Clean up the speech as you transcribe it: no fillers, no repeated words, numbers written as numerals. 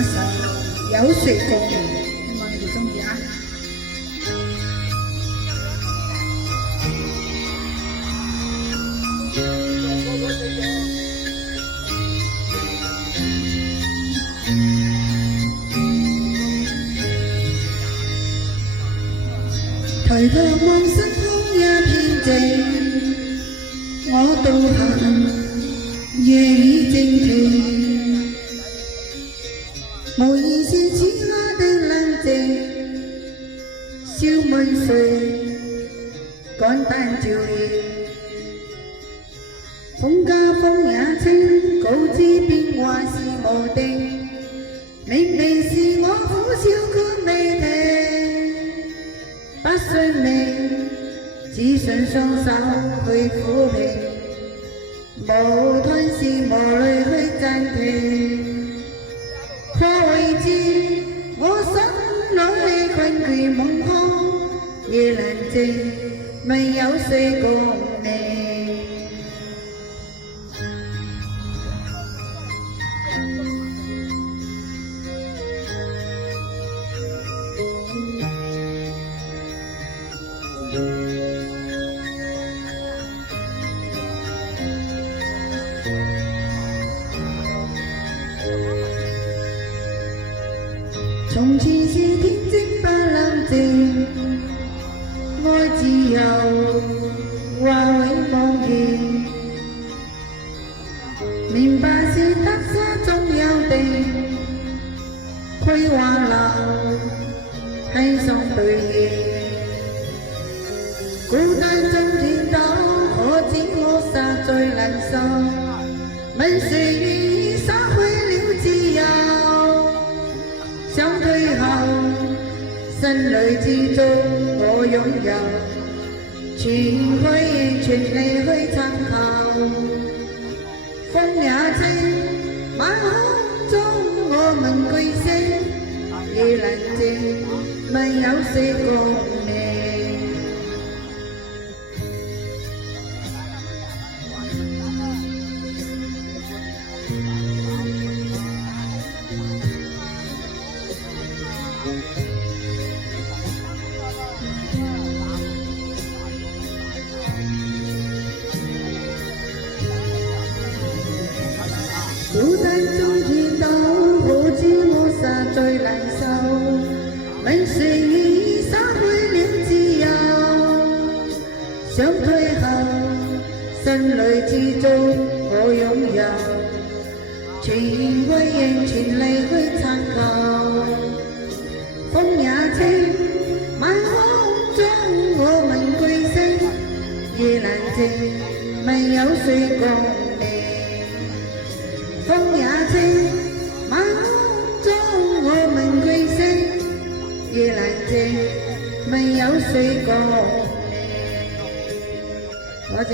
那首有誰共鳴，希望你哋中意啊！抬頭望星空一片靜，我獨行夜已靜停，無疑是此刻的冷靜，笑滿水，肝膽照應，風家風也清，告知變化是無定，明明是我苦笑卻未停，不信命，只信雙手去撫平，無吞噬無淚去暫停，可會知我心裏困倦夢空，夜難靜，沒有誰共鳴。從前是天真不冷靜，愛自由話永忘記，明白是得失總有定，虛話流輕鬆對應，孤單中戰鬥，可知我實在難受，問誰願意撒開了自由，想退後，心裏之中我擁有，全虛應全力去尋求，風也清，晚空中我們巨星，夜難靜，沒有誰共鳴。孤單中戰鬥，可知我實在難受，問誰願意撒開了自由，想退後，心裏之中我擁有，全虛應全力去尋求，風也清，晚空中我們巨星，夜難靜，沒有誰共鳴。風也清，晚空中我們巨星，夜難靜，沒有誰共鳴。多謝。